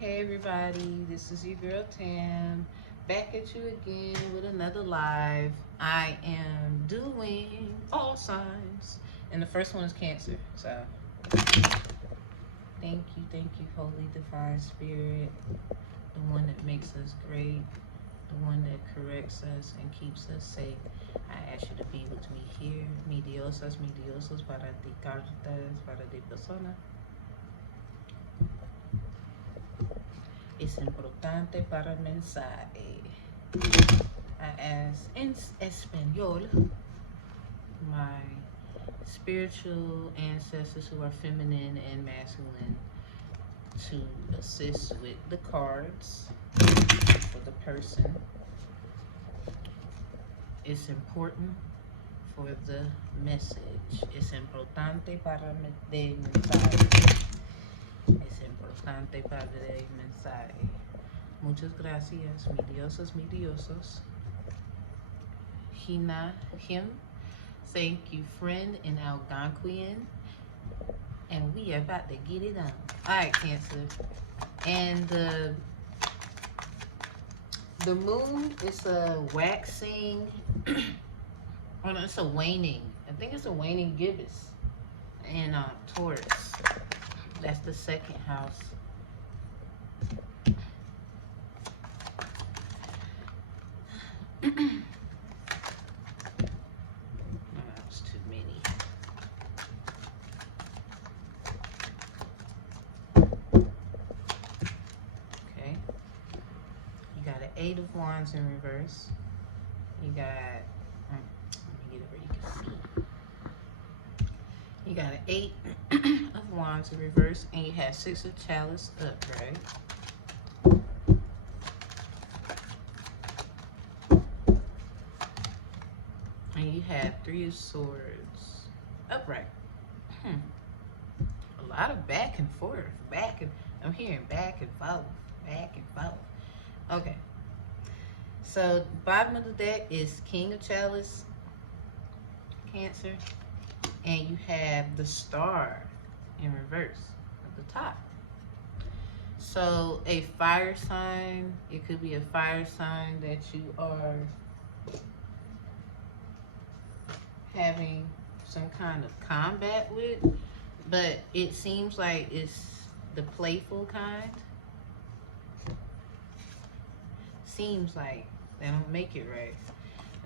Hey everybody, this is your girl Tam, back at you again with another live. I am doing all signs, and the first one is Cancer. So, thank you, Holy Divine Spirit, the one that makes us great, the one that corrects us and keeps us safe. I ask you to be with me here. Mediosos para ti cartas, para ti persona. Es importante para el mensaje. I ask in español my spiritual ancestors who are feminine and masculine to assist with the cards for the person. It's important for the message. Es importante para el mensaje. Es importante para el mensaje. Muchas gracias, mediosos. Him, thank you, friend, in Algonquian. And we are about to get it on. Alright, Cancer. And the moon is a waxing, oh no, it's a waning. I think it's a waning gibbous in Taurus. That's the second house. That's too many. Okay. You got an 8 of Wands in reverse. You got, let me get it where you can see. You got an 8 of Wands in reverse, and you have 6 of Chalice upright. And you have 3 of Swords upright. A lot of back and forth. I'm hearing back and forth. Okay. So, bottom of the deck is King of Chalice, Cancer. And you have the Star in reverse at the top. So, a fire sign, it could be a fire sign that you are having some kind of combat with, but it seems like it's the playful kind. Seems like they don't make it right.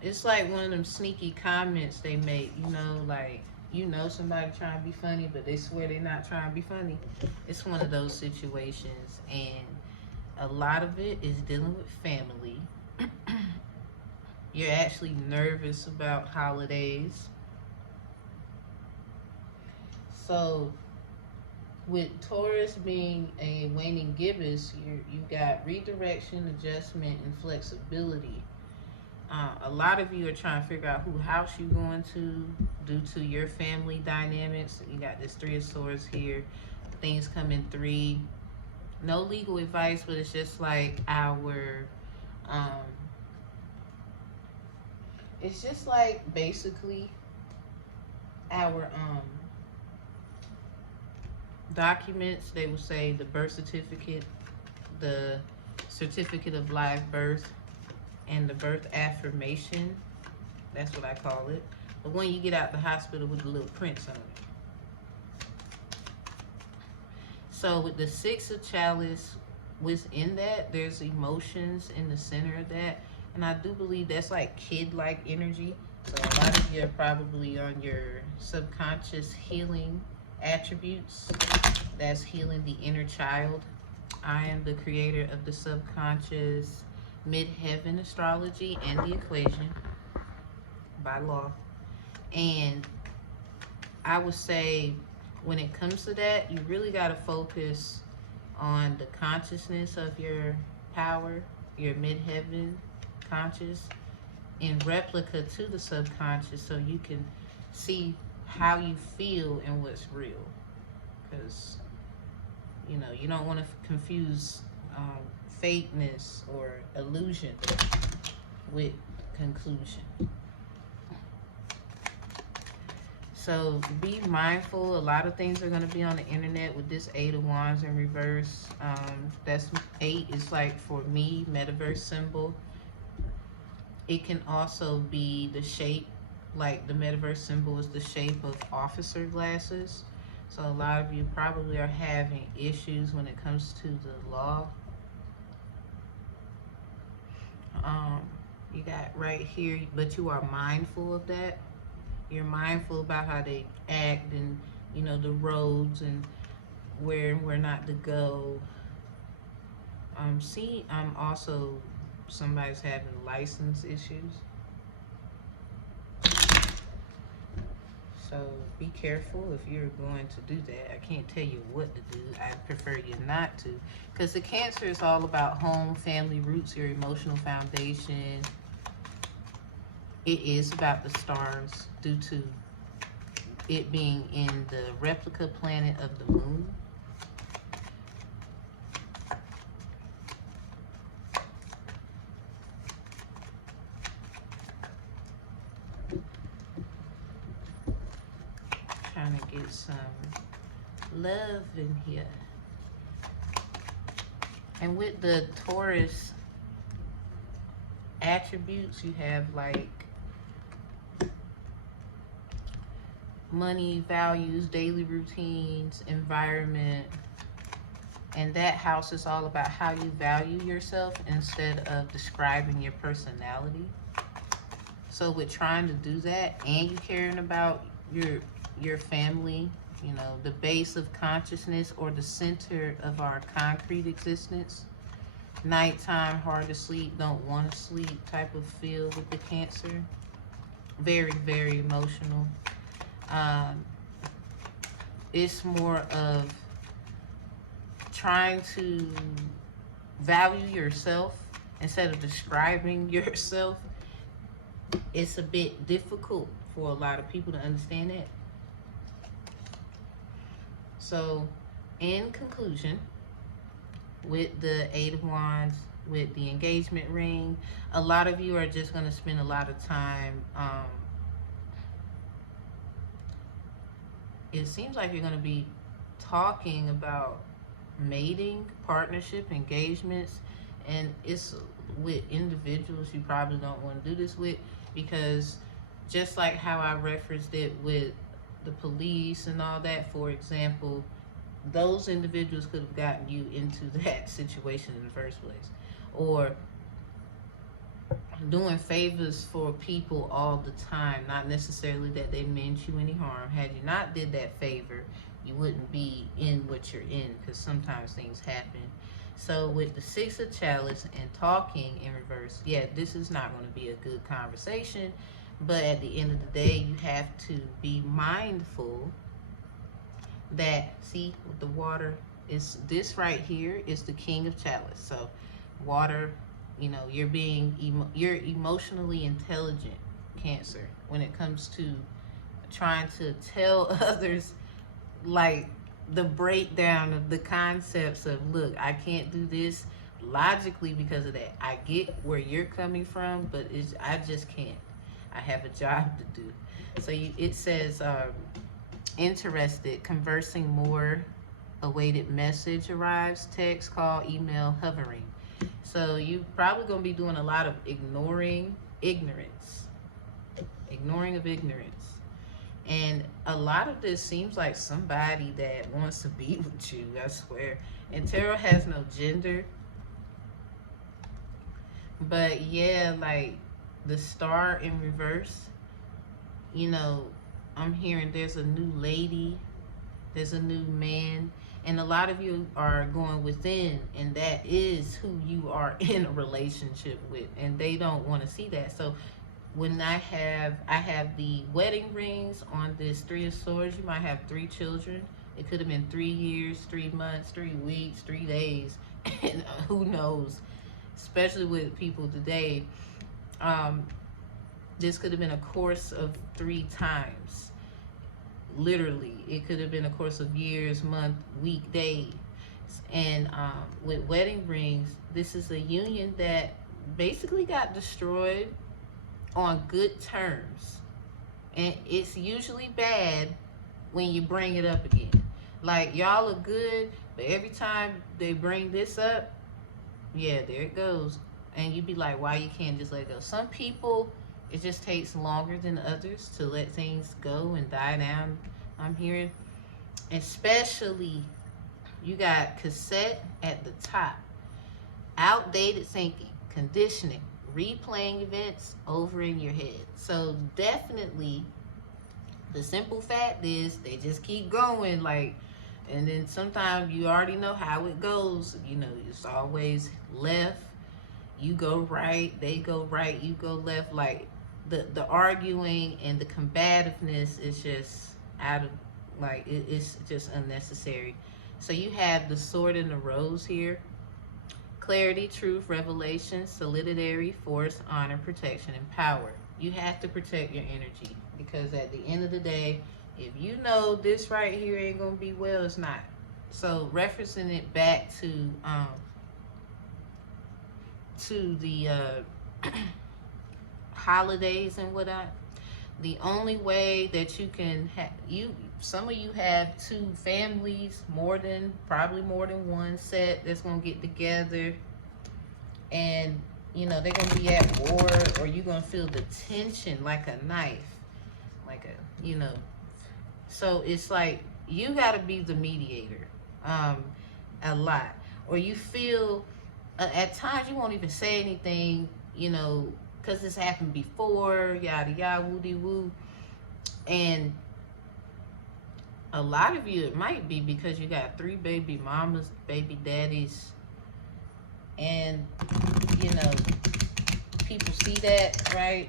It's like one of them sneaky comments they make, you know, like, you know somebody trying to be funny, but they swear they're not trying to be funny. It's one of those situations, and a lot of it is dealing with family. You're actually nervous about holidays. So with Taurus being a waning gibbous, you got redirection, adjustment, and flexibility. A lot of you are trying to figure out who house you're going to due to your family dynamics. You got this 3 of Swords here. Things come in 3. No legal advice, but it's just like our it's just like basically our documents. They will say the birth certificate, the certificate of live birth, and the birth affirmation. That's what I call it. But when you get out the hospital with the little prints on it. So with the 6 of Chalice, within that, there's emotions in the center of that. And I do believe that's like kid-like energy. So a lot of you are probably on your subconscious healing attributes. That's healing the inner child. I am the creator of the subconscious Midheaven astrology and the equation by law. And I would say when it comes to that, you really got to focus on the consciousness of your power, your Midheaven conscious, in replica to the subconscious, so you can see how you feel and what's real. Because, you know, you don't want to confuse fakeness or illusion with conclusion. So be mindful. A lot of things are going to be on the internet with this 8 of Wands in reverse. That's 8 is like, for me, metaverse symbol. It can also be the shape, like the metaverse symbol is the shape of officer glasses. So a lot of you probably are having issues when it comes to the law. You got right here, but you are mindful of that. You're mindful about how they act, and you know, the roads and where and where not to go. Also somebody's having license issues. So be careful if you're going to do that. I can't tell you what to do. I prefer you not to. Because the Cancer is all about home, family, roots, your emotional foundation. It is about the stars due to it being in the replica planet of the moon. Trying to get some love in here. And with the Taurus attributes, you have like money, values, daily routines, environment. And that house is all about how you value yourself instead of describing your personality. So with trying to do that, and you caring about your family, you know, the base of consciousness or the center of our concrete existence. Nighttime, hard to sleep, don't want to sleep type of feel with the Cancer. Very, very emotional. It's more of trying to value yourself instead of describing yourself. It's a bit difficult for a lot of people to understand that. So, in conclusion, with the 8 of Wands, with the engagement ring, a lot of you are just going to spend a lot of time. It seems like you're going to be talking about mating, partnership, engagements, and it's with individuals you probably don't want to do this with, because just like how I referenced it with the police and all that, for example, those individuals could have gotten you into that situation in the first place. Or doing favors for people all the time, not necessarily that they meant you any harm. Had you not did that favor, you wouldn't be in what you're in, because sometimes things happen. So with the 6 of Chalice and talking in reverse, yeah, this is not going to be a good conversation. But at the end of the day, you have to be mindful that, see, with the water, is this right here is the King of Chalice. So water, you know, you're emotionally intelligent, Cancer, when it comes to trying to tell others, like, the breakdown of the concepts of, look, I can't do this logically because of that. I get where you're coming from, but I just can't. I have a job to do. So it says, interested, conversing more, awaited message arrives, text, call, email, hovering. So you probably going to be doing a lot of ignoring of ignorance. And a lot of this seems like somebody that wants to be with you, I swear. And tarot has no gender. But yeah, like the star in reverse, you know, I'm hearing there's a new lady, there's a new man, and a lot of you are going within, and that is who you are in a relationship with, and they don't want to see that. So when I have the wedding rings on this 3 of Swords, you might have 3 children. It could have been 3 years, 3 months, 3 weeks, 3 days, and who knows, especially with people today. This could have been a course of 3 times. Literally, it could have been a course of years, month, week, days. And with wedding rings, this is a union that basically got destroyed on good terms. And it's usually bad when you bring it up again. Like, y'all are good, but every time they bring this up, yeah, there it goes. And you be like, why you can't just let it go? Some people, it just takes longer than others to let things go and die down. I'm hearing, especially, you got cassette at the top. Outdated thinking, conditioning, replaying events over in your head. So definitely, the simple fact is they just keep going, like, and then sometimes you already know how it goes. You know, it's always left, you go right, they go right, you go left. Like, the arguing and the combativeness is just out of, like, it's just unnecessary. So you have the sword and the rose here. Clarity, truth, revelation, solidity, force, honor, protection, and power. You have to protect your energy, because at the end of the day, if you know this right here ain't gonna be well, it's not. So referencing it back to the holidays and whatnot, the only way that you can have, some of you have two families, probably more than one set that's gonna get together, and you know they're gonna be at war, or you're gonna feel the tension like a knife, like a, you know. So it's like you gotta be the mediator a lot, or you feel at times you won't even say anything, you know, because this happened before, yada yada, woody woo. And a lot of you, it might be because you got 3 baby mamas, baby daddies, and you know, people see that, right?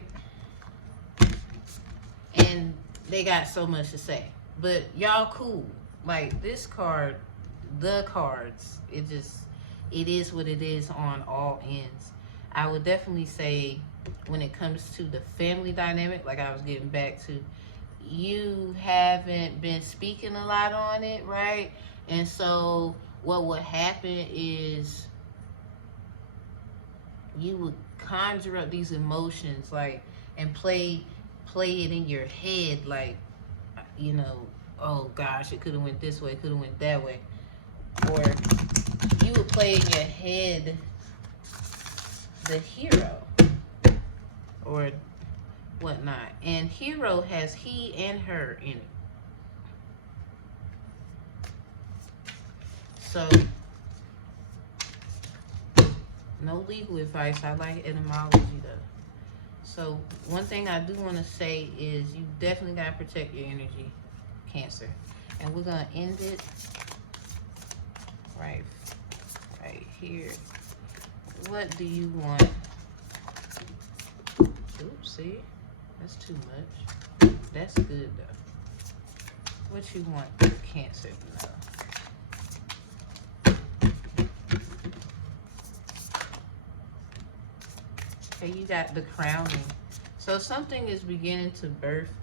And they got so much to say. But y'all cool. Like, this card, the cards, it is what it is on all ends. I would definitely say when it comes to the family dynamic, like I was getting back to, you haven't been speaking a lot on it, right? And so what would happen is you would conjure up these emotions, like, and play it in your head, like, you know, oh gosh, it could have went this way, it could have went that way. Or you would play in your head the hero or whatnot. And hero has he and her in it. So, no legal advice. I like etymology though. So one thing I do want to say is you definitely got to protect your energy, Cancer. And we're going to end it right here. What do you want? Oops, see? That's too much. That's good though. What you want, Cancer, to know? Okay, you got the crowning. So something is beginning to birth.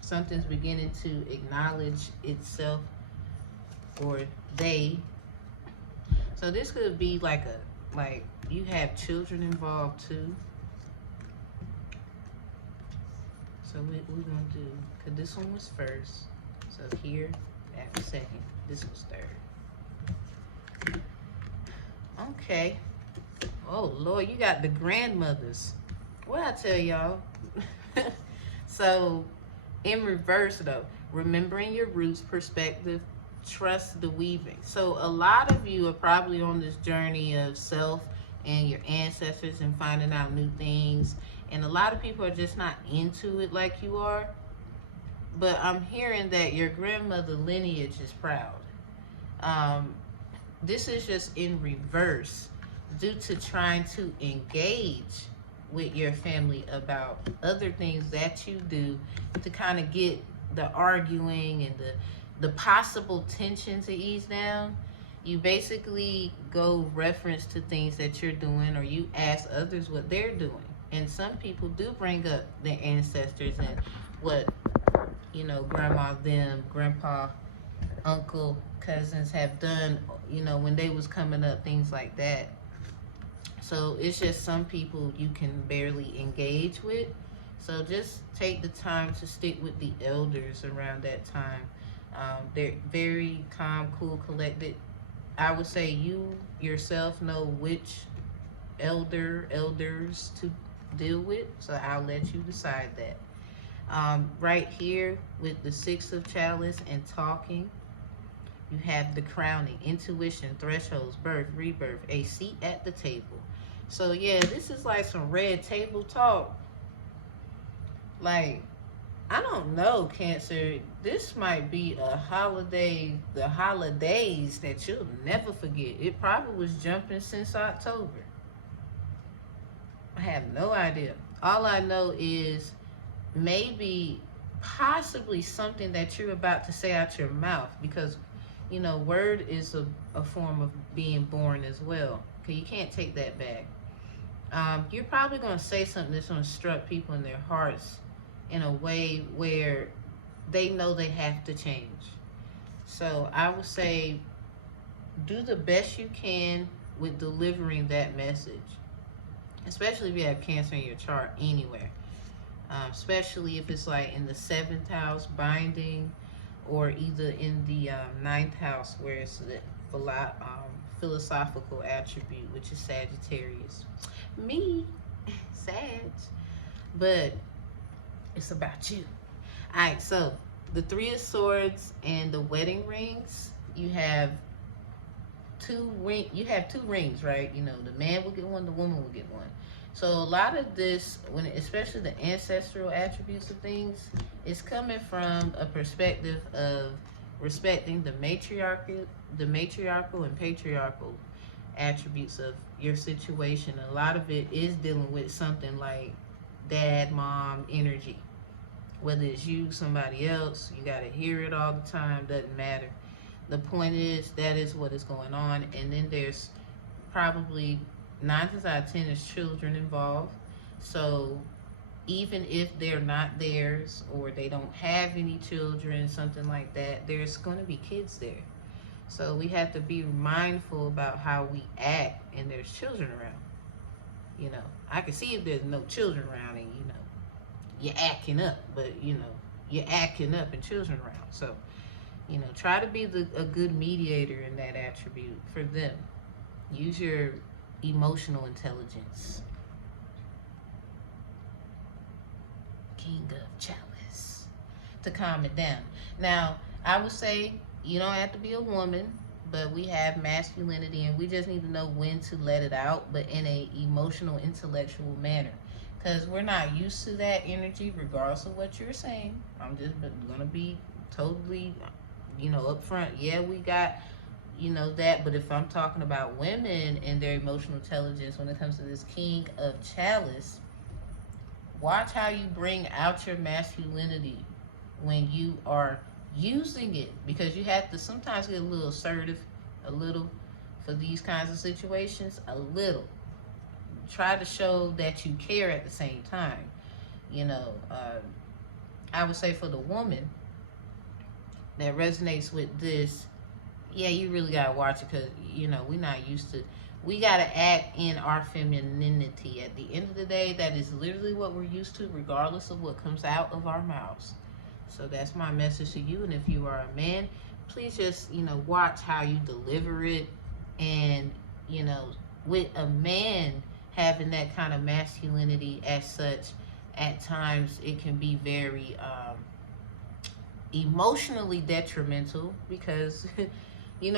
Something's beginning to acknowledge itself, or they. So this could be like you have children involved too. So what we're gonna do, cause this one was first. So here at the second, this was third. Okay. Oh Lord, you got the grandmothers. What I tell y'all? So in reverse though, remembering your roots, perspective, trust the weaving. So a lot of you are probably on this journey of self and your ancestors and finding out new things. And a lot of people are just not into it like you are. But I'm hearing that your grandmother lineage is proud. This is just in reverse due to trying to engage with your family about other things that you do to kind of get the arguing and the possible tension to ease down. You basically go reference to things that you're doing, or you ask others what they're doing. And some people do bring up their ancestors and what, you know, grandma, them, grandpa, uncle, cousins have done, you know, when they was coming up, things like that. So it's just some people you can barely engage with. So just take the time to stick with the elders around that time. They're very calm, cool, collected. I would say you yourself know which elders to deal with, so I'll let you decide that. Right here with the Six of Chalice and talking, you have the crowning, intuition, thresholds, birth, rebirth, a seat at the table. So yeah, this is like some red table talk. Like, I don't know, Cancer. This might be a holiday, the holidays that you'll never forget. It probably was jumping since October. I have no idea. All I know is maybe possibly something that you're about to say out your mouth, because word is a form of being born as well. Okay, you can't take that back. You're probably going to say something that's going to struck people in their hearts in a way where they know they have to change. So I would say do the best you can with delivering that message, especially if you have Cancer in your chart anywhere. Especially if it's like in the 7th house binding, or either in the 9th house where it's the philosophical attribute, which is Sagittarius. Me, Sag. But it's about you. All right, so the 3 of Swords and the wedding rings, you have two rings, right? The man will get one, the woman will get one. So a lot of this, especially the ancestral attributes of things, is coming from a perspective of respecting the matriarchal and patriarchal attributes of your situation. A lot of it is dealing with something like dad, mom energy. Whether it's you, somebody else, you got to hear it all the time, doesn't matter. The point is, that is what is going on. And then there's probably 9 times out of 10 is children involved. So even if they're not theirs, or they don't have any children, something like that, there's going to be kids there. So we have to be mindful about how we act, and there's children around. I can see if there's no children around and you're acting up, but you're acting up and children around. So try to be a good mediator in that attribute for them. Use your emotional intelligence. King of Chalice, to calm it down. Now, I would say you don't have to be a woman, but we have masculinity, and we just need to know when to let it out, but in a emotional, intellectual manner, because we're not used to that energy, regardless of what you're saying. I'm just gonna be totally, upfront. Yeah, we got, that, but if I'm talking about women and their emotional intelligence when it comes to this King of Chalice, watch how you bring out your masculinity when you are using it, because you have to sometimes get a little assertive, a little, for these kinds of situations, a little. Try to show that you care at the same time. I would say for the woman that resonates with this, yeah, you really gotta watch it, because we're not used to. We gotta act in our femininity. At the end of the day, that is literally what we're used to, regardless of what comes out of our mouths. So that's my message to you. And if you are a man, please just watch how you deliver it. And with a man having that kind of masculinity as such, at times it can be very emotionally detrimental, because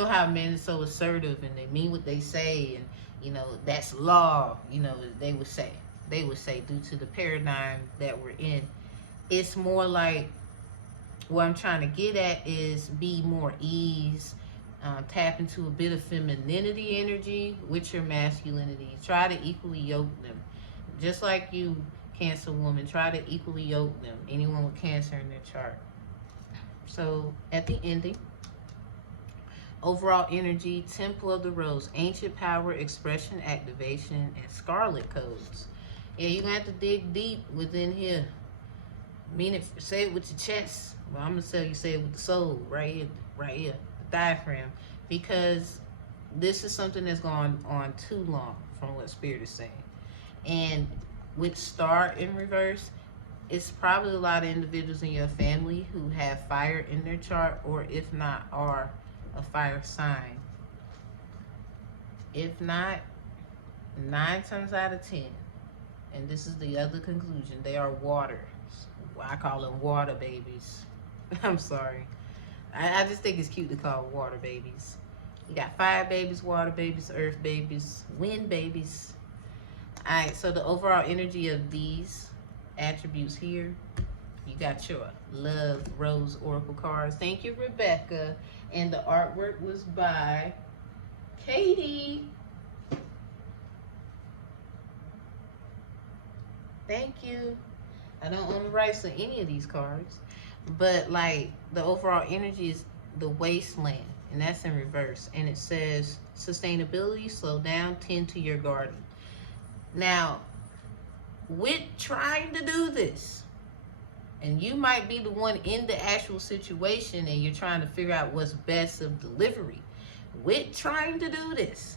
how men are so assertive and they mean what they say, and that's law. They would say due to the paradigm that we're in. It's more like, what I'm trying to get at is be more ease, tap into a bit of femininity energy with your masculinity. Try to equally yoke them, just like you, Cancer woman. Try to equally yoke them, anyone with Cancer in their chart. So at the ending, overall energy, Temple of the Rose, ancient power, expression, activation, and scarlet codes. Yeah, you're gonna have to dig deep within here. Mean it, say it with your chest. Well, I'm gonna tell you, say it with the soul, right here, the diaphragm, because this is something that's gone on too long from what Spirit is saying. And with Star in reverse, it's probably a lot of individuals in your family who have fire in their chart, or if not, are a fire sign. If not, 9 times out of 10, and this is the other conclusion, they are water. I call them water babies. I'm sorry. I just think it's cute to call water babies. You got fire babies, water babies, earth babies, wind babies. Alright, so the overall energy of these attributes here, you got your Love Rose Oracle cards. Thank you, Rebecca. And the artwork was by Katie. Thank you. I don't own the rights to any of these cards, but like the overall energy is the wasteland, and that's in reverse. And it says sustainability, slow down, tend to your garden. Now, with trying to do this, and you might be the one in the actual situation and you're trying to figure out what's best of delivery. With trying to do this,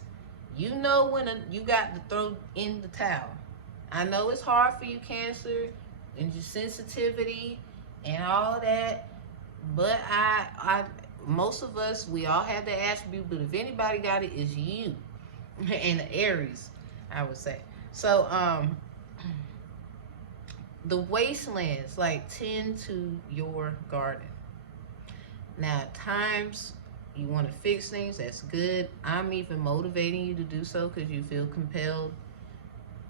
you know when you got to throw in the towel. I know it's hard for you, Cancer, and your sensitivity and all that, but most of us, we all have that attribute, but if anybody got it, it's you. And the Aries, I would say. So the wastelands, like, tend to your garden. Now at times you want to fix things, that's good. I'm even motivating you to do so because you feel compelled,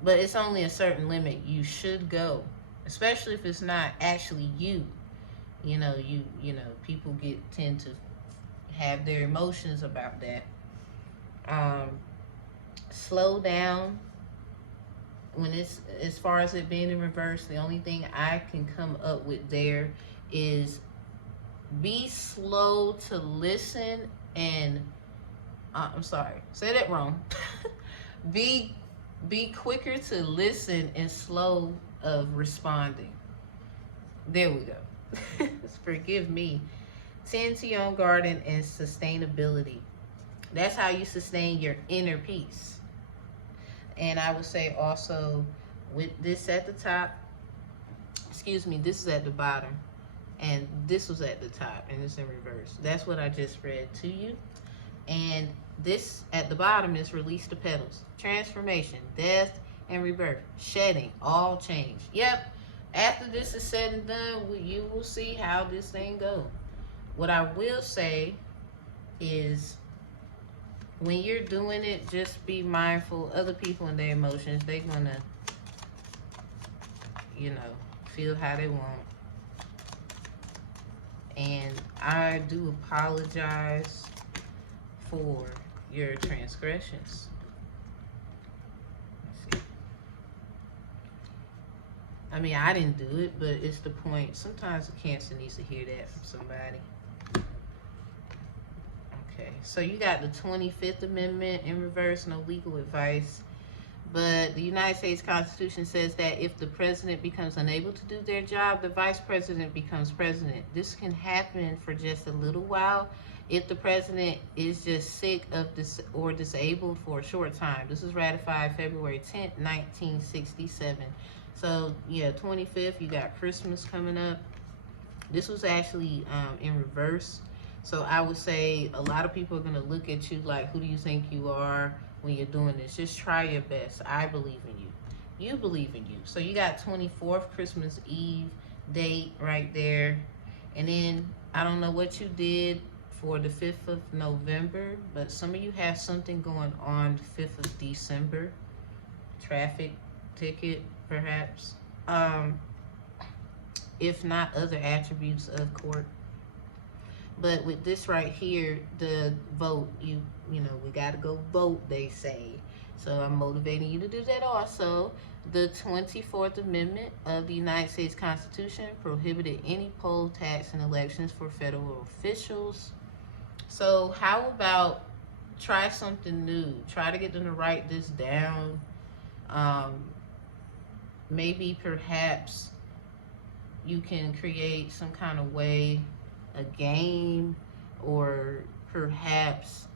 but it's only a certain limit you should go, especially if it's not actually you. You know, people tend to have their emotions about that. Slow down. When it's, as far as it being in reverse, the only thing I can come up with there is be slow to listen and I'm sorry, say that wrong. be quicker to listen and slow of responding. There we go. Forgive me. Tend to your own garden and sustainability. That's how you sustain your inner peace. And I would say also, with this at the top, excuse me, this is at the bottom, and this was at the top, and it's in reverse. That's what I just read to you. And this at the bottom is release the petals. Transformation, death, and rebirth. Shedding, all change. Yep, after this is said and done, you will see how this thing goes. What I will say is, when you're doing it, just be mindful. Other people and their emotions, they're gonna, feel how they want. And I do apologize for your transgressions. Let's see. I mean, I didn't do it, but it's the point. Sometimes a Cancer needs to hear that from somebody. Okay, so you got the 25th Amendment in reverse, no legal advice. But the United States Constitution says that if the president becomes unable to do their job, the vice president becomes president. This can happen for just a little while if the president is just sick of or disabled for a short time. This was ratified February 10th, 1967. So, yeah, 25th, you got Christmas coming up. This was actually in reverse. So I would say a lot of people are going to look at you like, who do you think you are when you're doing this? Just try your best. I believe in you. You believe in you. So you got 24th, Christmas Eve date right there. And then I don't know what you did for the 5th of November, but some of you have something going on the 5th of December. Traffic ticket, perhaps. If not other attributes of court. But with this right here, the vote, we got to go vote, they say. So I'm motivating you to do that also. The 24th Amendment of the United States Constitution prohibited any poll tax in elections for federal officials. So how about try something new? Try to get them to write this down. Maybe perhaps you can create some kind of way, a game, or perhaps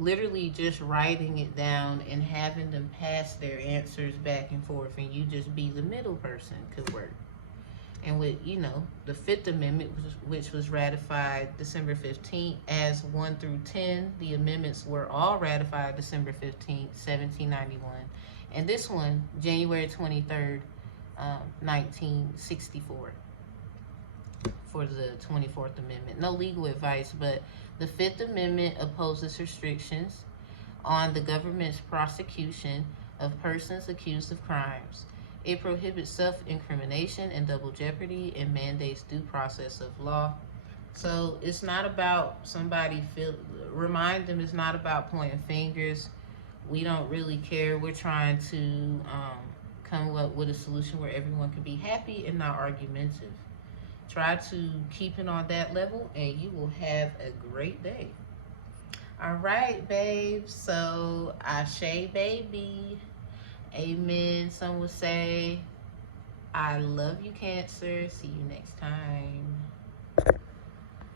literally just writing it down and having them pass their answers back and forth, and you just be the middle person. Could work. And with, you know, the Fifth Amendment, which was ratified December 15th, as 1 through 10, the amendments were all ratified December 15th, 1791. And this one, January 23rd, 1964, for the 24th Amendment. No legal advice, but the Fifth Amendment opposes restrictions on the government's prosecution of persons accused of crimes. It prohibits self-incrimination and double jeopardy and mandates due process of law. So it's not about somebody remind them it's not about pointing fingers. We don't really care. We're trying to come up with a solution where everyone can be happy and not argumentative. Try to keep it on that level and you will have a great day. All right, babes. So, Ashe, baby. Amen. Some would say, I love you, Cancer. See you next time.